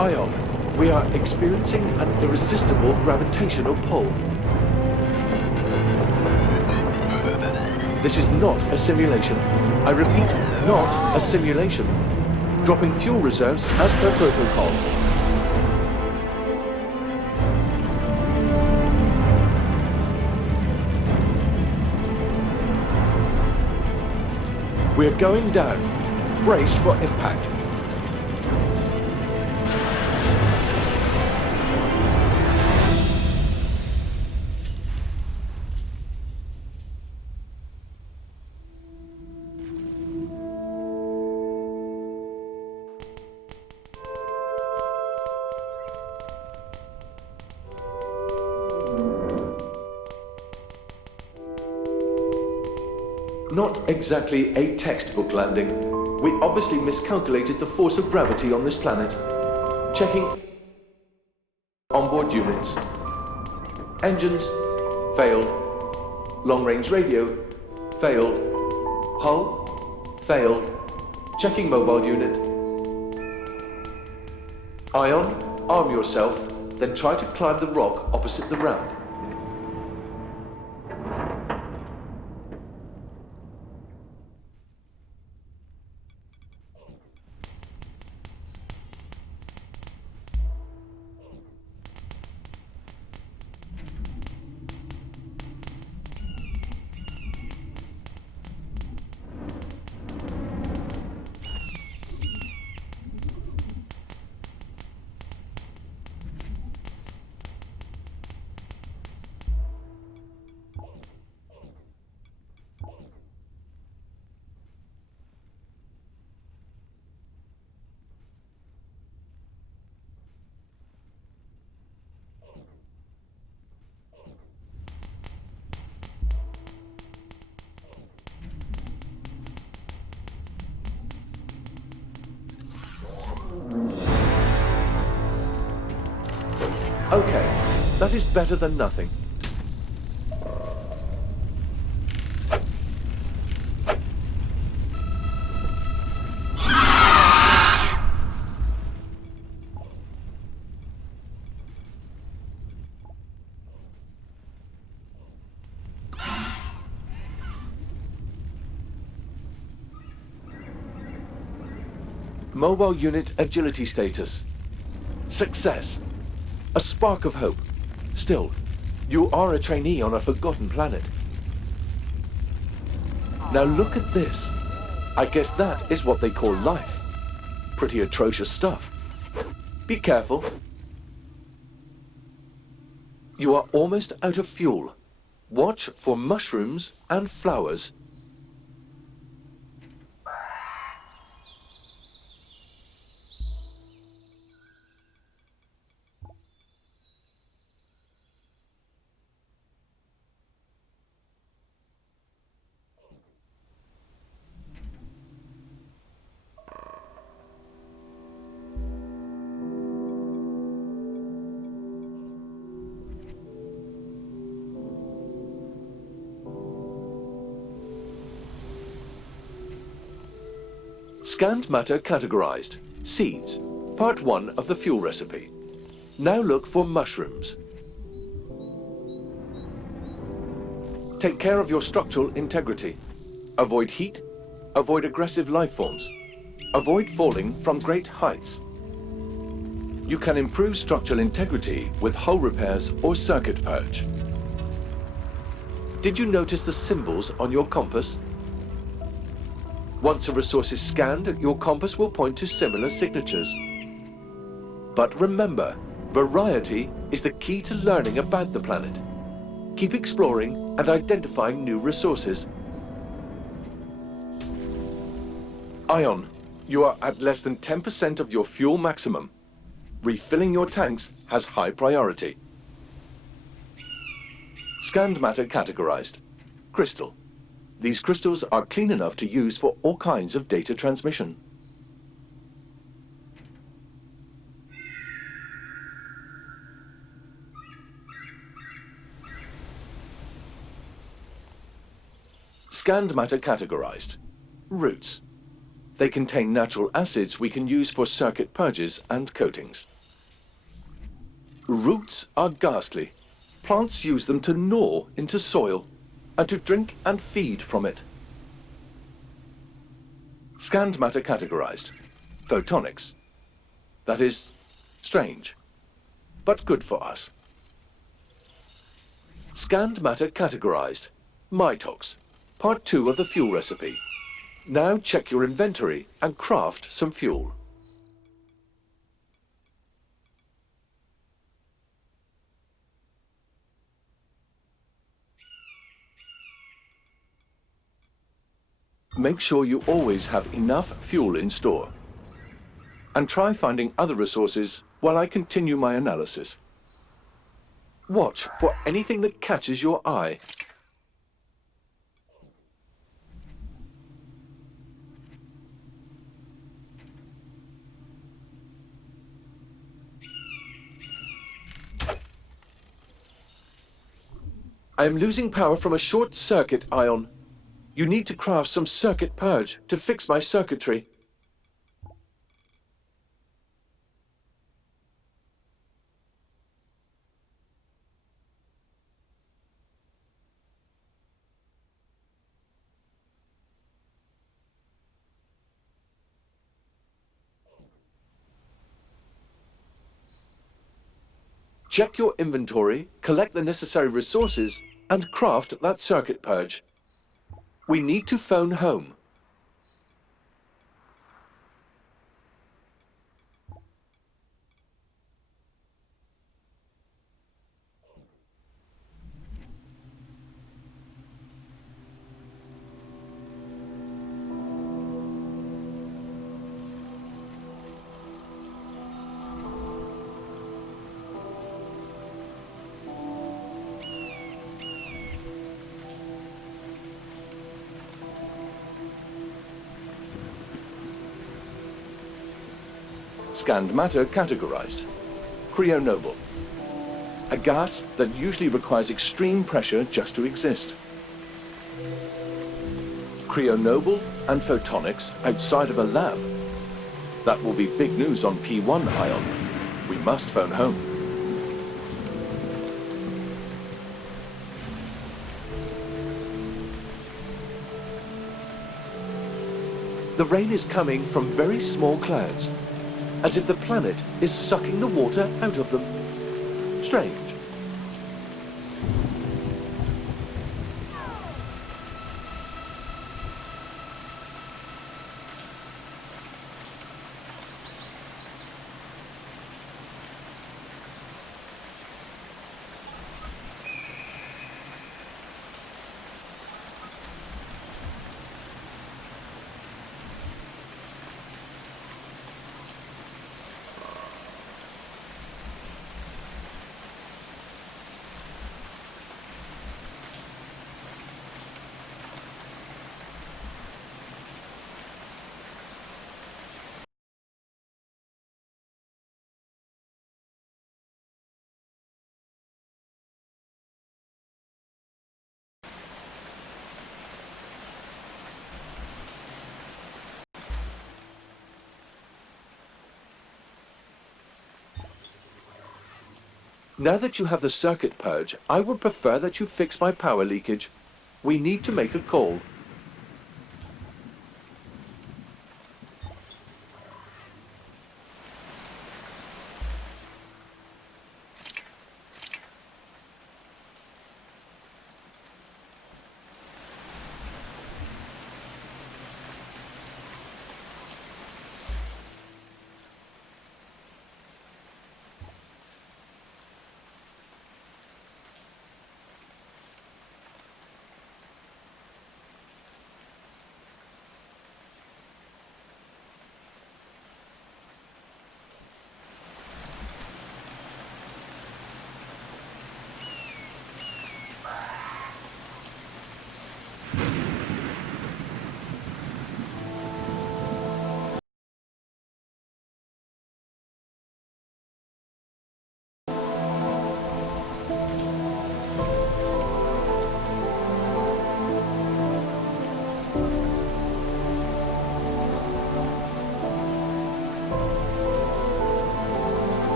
Ion, we are experiencing an irresistible gravitational pull. This is not a simulation. I repeat, not a simulation. Dropping fuel reserves as per protocol. We're going down. Brace for impact. Not exactly a textbook landing. We obviously miscalculated the force of gravity on this planet. Checking onboard units. Engines, failed. Long-range radio, failed. Hull, failed. Checking mobile unit. Ion, arm yourself, then try to climb the rock opposite the ramp. Okay, that is better than nothing. Mobile unit agility status. Success. A spark of hope. Still, you are a trainee on a forgotten planet. Now look at this. I guess that is what they call life. Pretty atrocious stuff. Be careful. You are almost out of fuel. Watch for mushrooms and flowers. Scanned matter categorized. Seeds. Part 1 of the fuel recipe. Now look for mushrooms. Take care of your structural integrity. Avoid heat. Avoid aggressive life forms. Avoid falling from great heights. You can improve structural integrity with hull repairs or circuit purge. Did you notice the symbols on your compass? Once a resource is scanned, your compass will point to similar signatures. But remember, variety is the key to learning about the planet. Keep exploring and identifying new resources. Ion, you are at less than 10% of your fuel maximum. Refilling your tanks has high priority. Scanned matter categorized. Crystal. These crystals are clean enough to use for all kinds of data transmission. Scanned matter categorized. Roots. They contain natural acids we can use for circuit purges and coatings. Roots are ghastly. Plants use them to gnaw into soil and to drink and feed from it. Scanned matter categorized. Photonics. That is strange, but good for us. Scanned matter categorized. Mitox. Part 2 of the fuel recipe. Now check your inventory and craft some fuel. Make sure you always have enough fuel in store. And try finding other resources while I continue my analysis. Watch for anything that catches your eye. I am losing power from a short circuit, Ion. You need to craft some circuit purge to fix my circuitry. Check your inventory, collect the necessary resources, and craft that circuit purge. We need to phone home. Scanned matter categorized. Cryonoble. A gas that usually requires extreme pressure just to exist. Cryonoble and photonics outside of a lab. That will be big news on P1, Ion. We must phone home. The rain is coming from very small clouds, as if the planet is sucking the water out of them. Strange. Now that you have the circuit purge, I would prefer that you fix my power leakage. We need to make a call.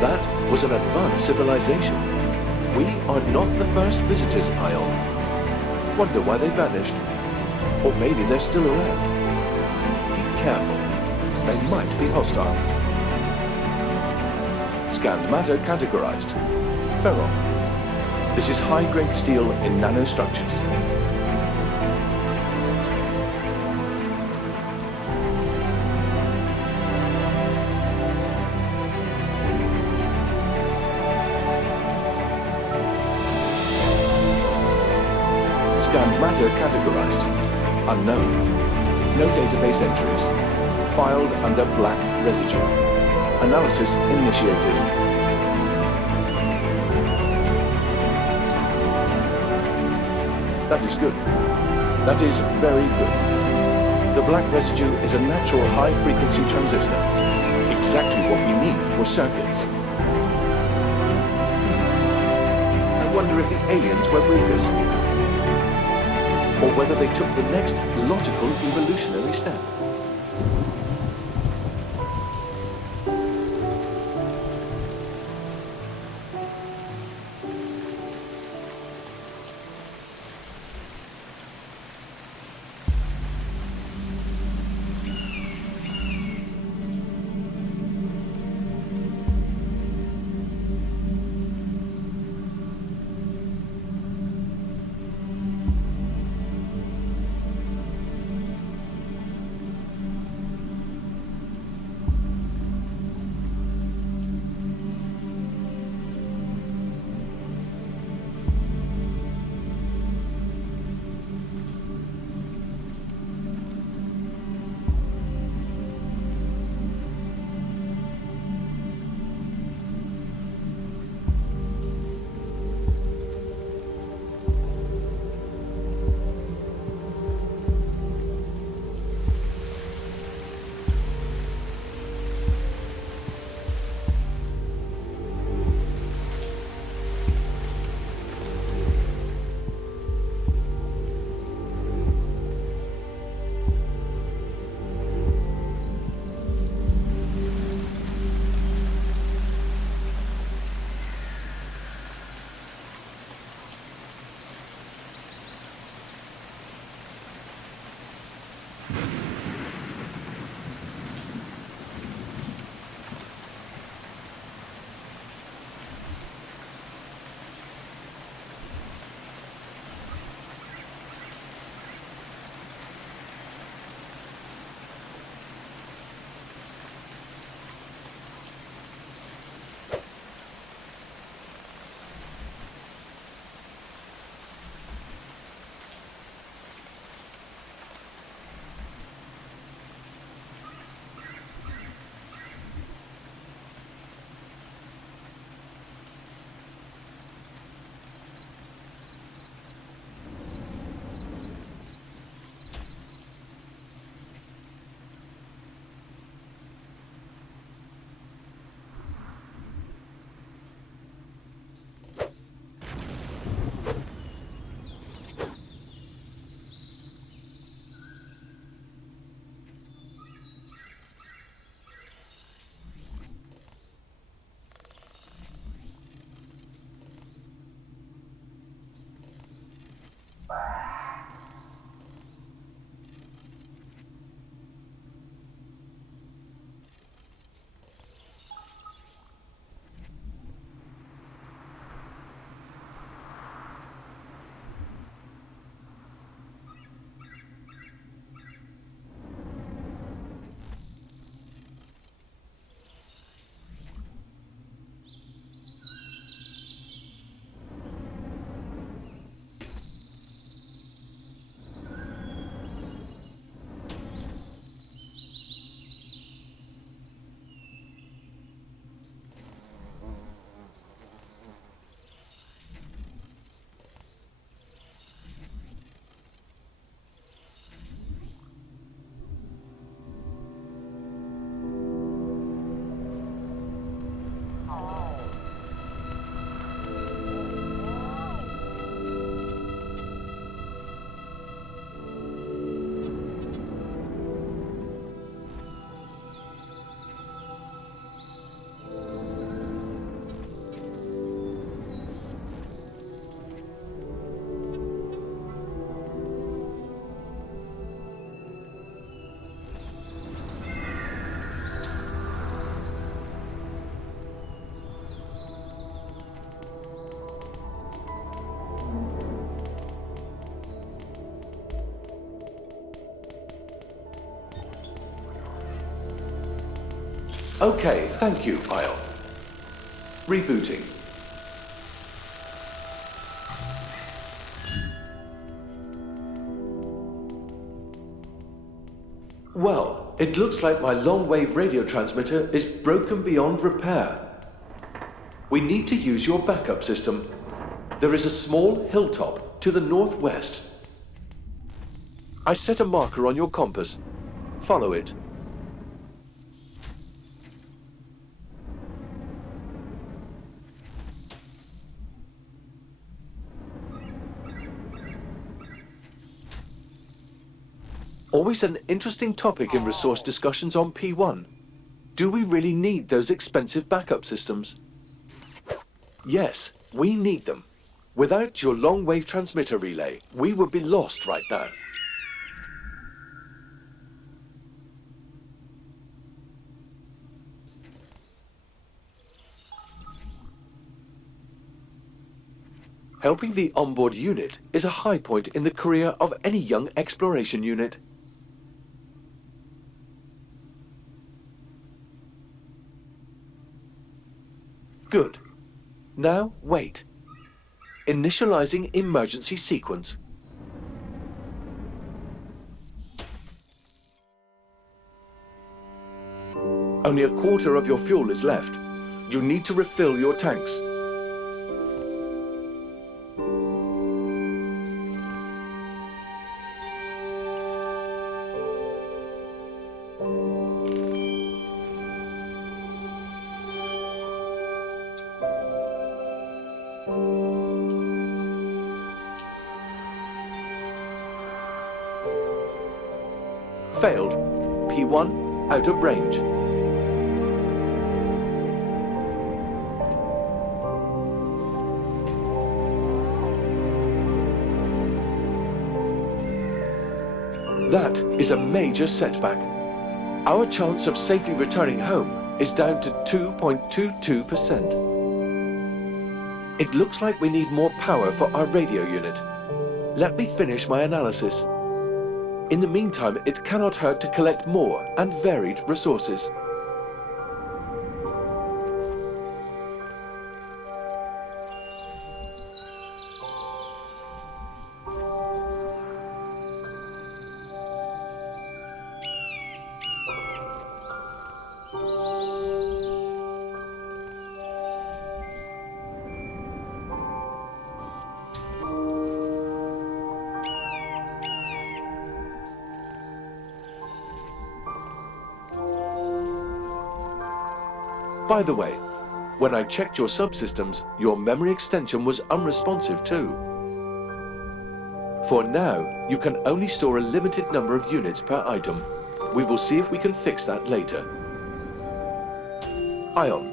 That was an advanced civilization. We are not the first visitors, Ion. Wonder why they vanished. Or maybe they're still around. Be careful. They might be hostile. Scanned matter categorized. Ferron. This is high-grade steel in nanostructures. Scanned matter categorized. Unknown. No database entries. Filed under black residue. Analysis initiated. That is good. That is very good. The black residue is a natural high-frequency transistor. Exactly what we need for circuits. I wonder if the aliens were breeders. Or whether they took the next logical evolutionary step. Okay, thank you, Ion. Rebooting. Well, it looks like my long-wave radio transmitter is broken beyond repair. We need to use your backup system. There is a small hilltop to the northwest. I set a marker on your compass. Follow it. Always an interesting topic in resource discussions on P1. Do we really need those expensive backup systems? Yes, we need them. Without your long-wave transmitter relay, we would be lost right now. Helping the onboard unit is a high point in the career of any young exploration unit. Good. Now, wait. Initializing emergency sequence. Only a quarter of your fuel is left. You need to refill your tanks. Failed. P1 out of range. That is a major setback. Our chance of safely returning home is down to 2.22%. It looks like we need more power for our radio unit. Let me finish my analysis. In the meantime, it cannot hurt to collect more and varied resources. By the way, when I checked your subsystems, your memory extension was unresponsive too. For now, you can only store a limited number of units per item. We will see if we can fix that later. Ion,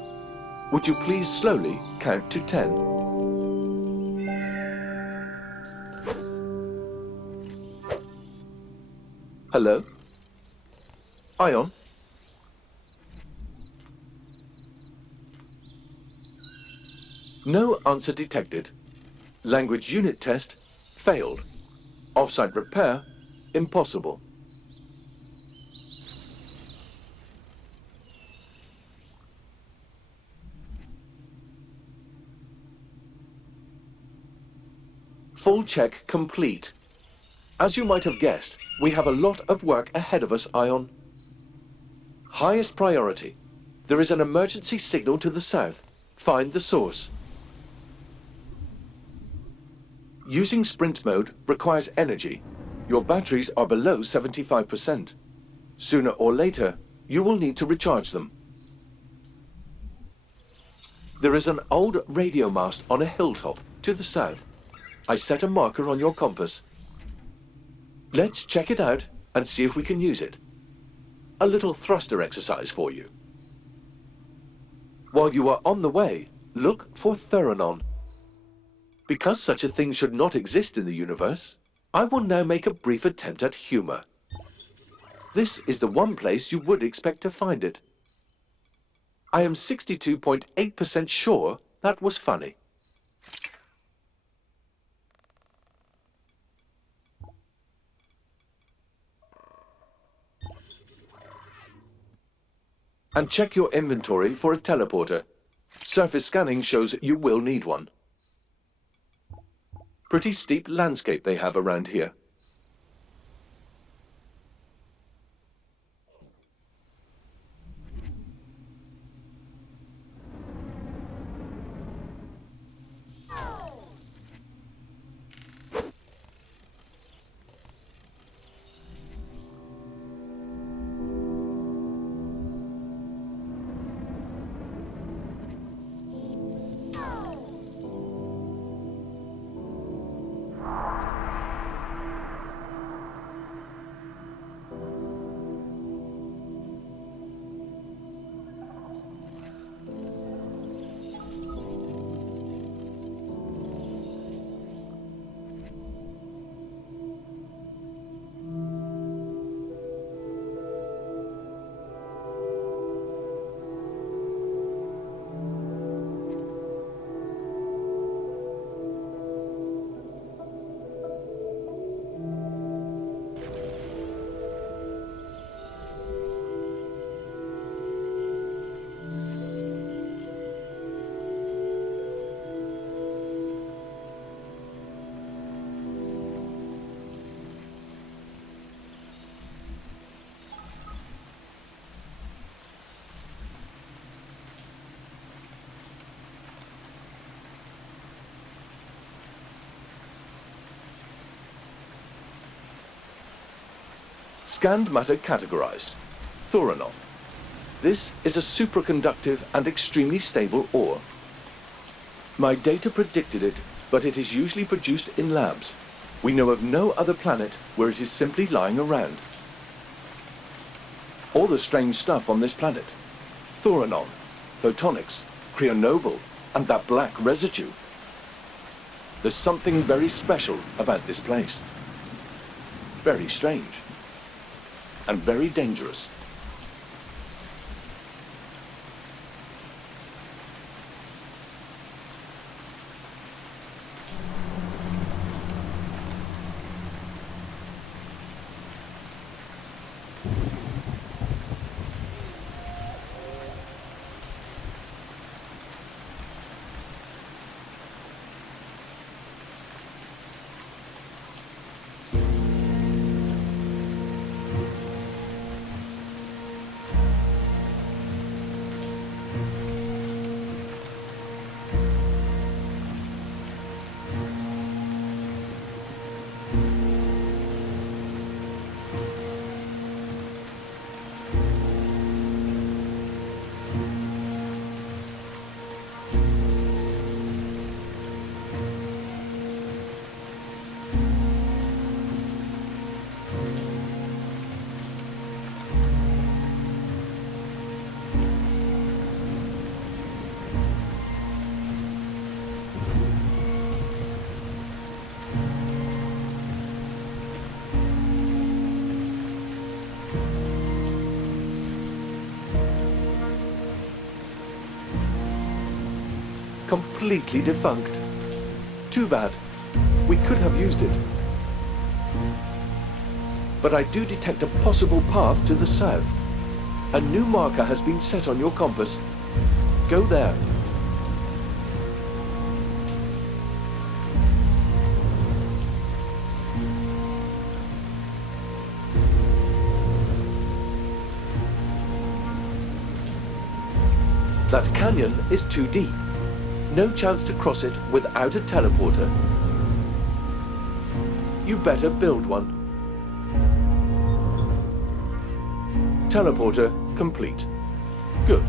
would you please slowly count to 10? Hello? Ion? No answer detected. Language unit test failed. Offsite repair impossible. Full check complete. As you might have guessed, we have a lot of work ahead of us, Ion. Highest priority. There is an emergency signal to the south. Find the source. Using sprint mode requires energy. Your batteries are below 75%. Sooner or later, you will need to recharge them. There is an old radio mast on a hilltop to the south. I set a marker on your compass. Let's check it out and see if we can use it. A little thruster exercise for you. While you are on the way, look for Theranon. Because such a thing should not exist in the universe, I will now make a brief attempt at humor. This is the one place you would expect to find it. I am 62.8% sure that was funny. And check your inventory for a teleporter. Surface scanning shows you will need one. Pretty steep landscape they have around here. Scanned matter categorized. Thoranon. This is a supraconductive and extremely stable ore. My data predicted it, but it is usually produced in labs. We know of no other planet where it is simply lying around. All the strange stuff on this planet. Thoranon, photonics, cryonoble, and that black residue. There's something very special about this place. Very strange. And very dangerous. Completely defunct. Too bad. We could have used it. But I do detect a possible path to the south. A new marker has been set on your compass. Go there. That canyon is too deep. No chance to cross it without a teleporter. You better build one. Teleporter complete. Good.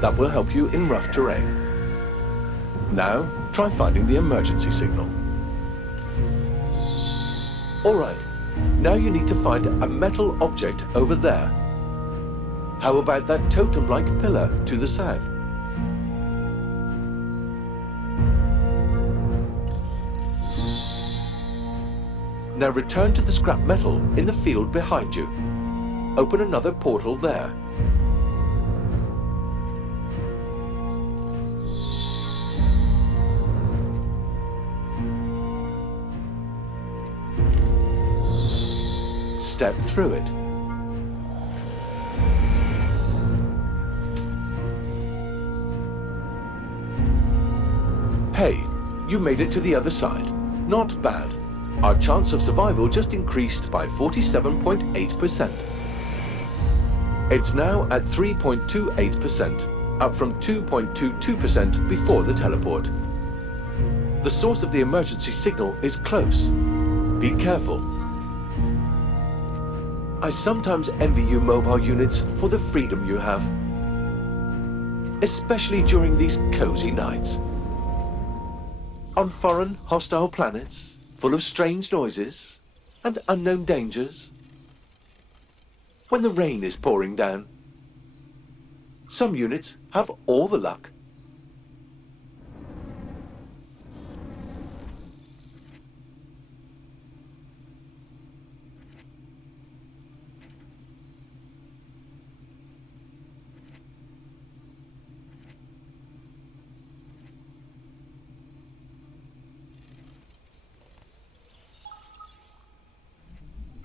That will help you in rough terrain. Now, try finding the emergency signal. All right. Now you need to find a metal object over there. How about that totem-like pillar to the south? Now return to the scrap metal in the field behind you. Open another portal there. Step through it. Hey, you made it to the other side. Not bad. Our chance of survival just increased by 47.8%. It's now at 3.28%, up from 2.22% before the teleport. The source of the emergency signal is close. Be careful. I sometimes envy you mobile units for the freedom you have. Especially during these cozy nights. On foreign, hostile planets, full of strange noises and unknown dangers. When the rain is pouring down. Some units have all the luck.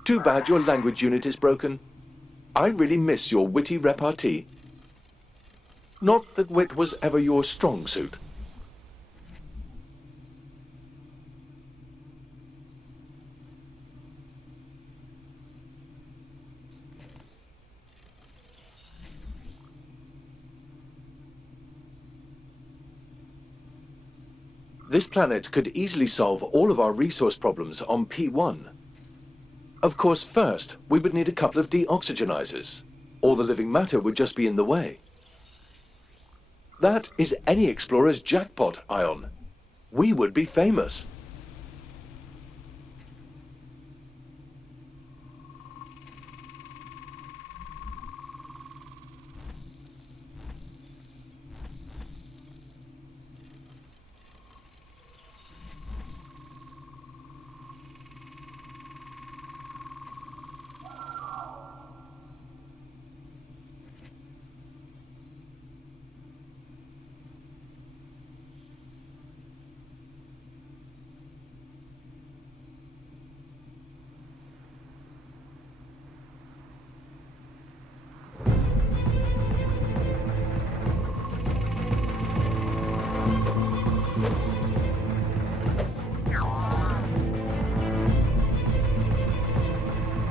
Too bad your language unit is broken. I really miss your witty repartee. Not that wit was ever your strong suit. This planet could easily solve all of our resource problems on P1. Of course, first, we would need a couple of deoxygenizers. All the living matter would just be in the way. That is any explorer's jackpot, Ion. We would be famous.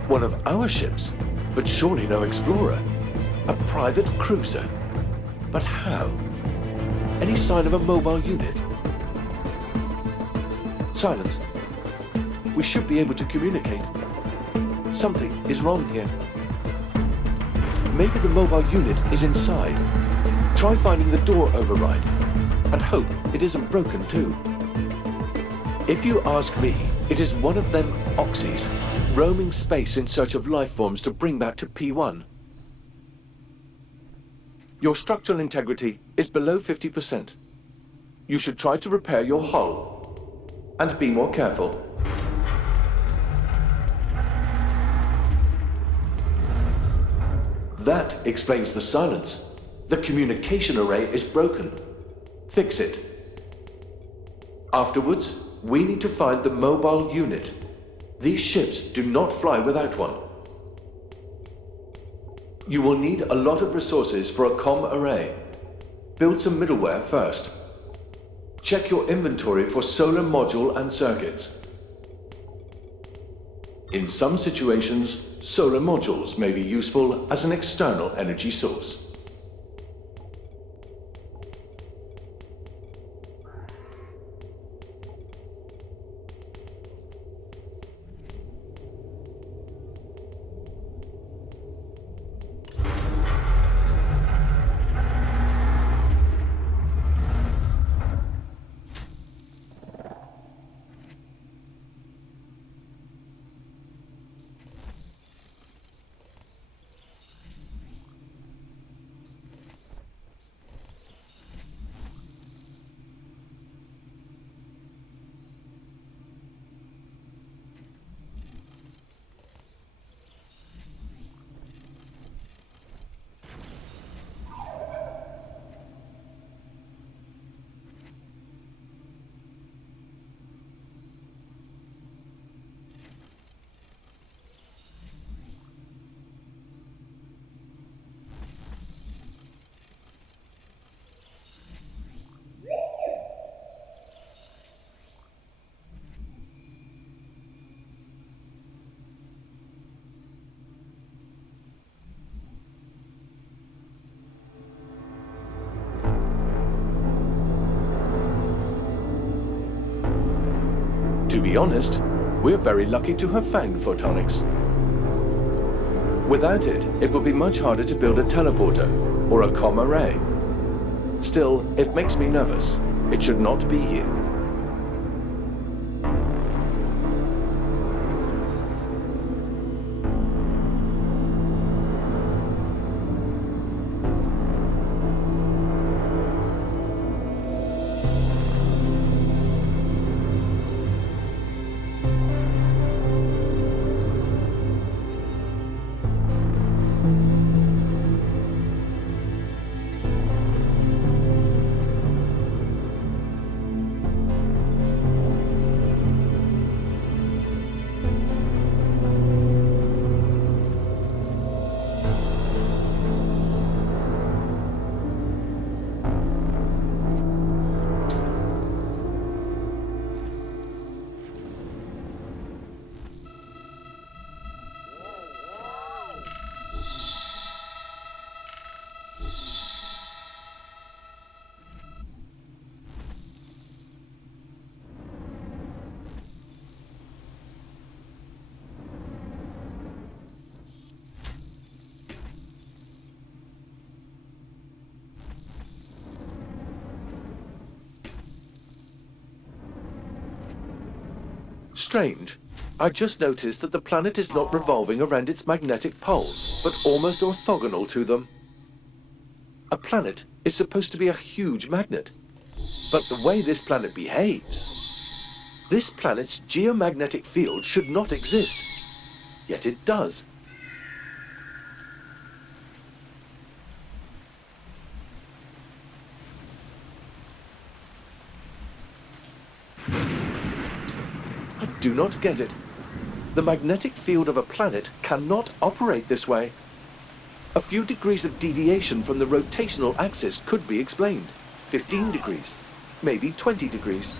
One of our ships, but surely no explorer. A private cruiser. But how? Any sign of a mobile unit? Silence. We should be able to communicate. Something is wrong here. Maybe the mobile unit is inside. Try finding the door override, and hope it isn't broken too. If you ask me, it is one of them Oxys, roaming space in search of life forms to bring back to P1. Your structural integrity is below 50%. You should try to repair your hull, and be more careful. That explains the silence. The communication array is broken. Fix it. Afterwards, we need to find the mobile unit. These ships do not fly without one. You will need a lot of resources for a comm array. Build some middleware first. Check your inventory for solar module and circuits. In some situations, solar modules may be useful as an external energy source. To be honest, we're very lucky to have found photonics. Without it, it would be much harder to build a teleporter or a comm array. Still, it makes me nervous. It should not be here. Strange. I just noticed that the planet is not revolving around its magnetic poles, but almost orthogonal to them. A planet is supposed to be a huge magnet, but the way this planet behaves, this planet's geomagnetic field should not exist, yet it does. I do not get it. The magnetic field of a planet cannot operate this way. A few degrees of deviation from the rotational axis could be explained. 15 degrees, maybe 20 degrees.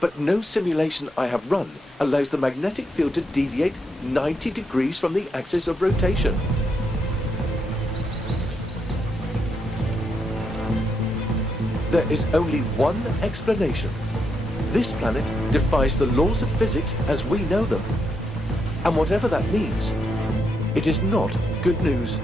But no simulation I have run allows the magnetic field to deviate 90 degrees from the axis of rotation. There is only one explanation. This planet defies the laws of physics as we know them. And whatever that means, it is not good news.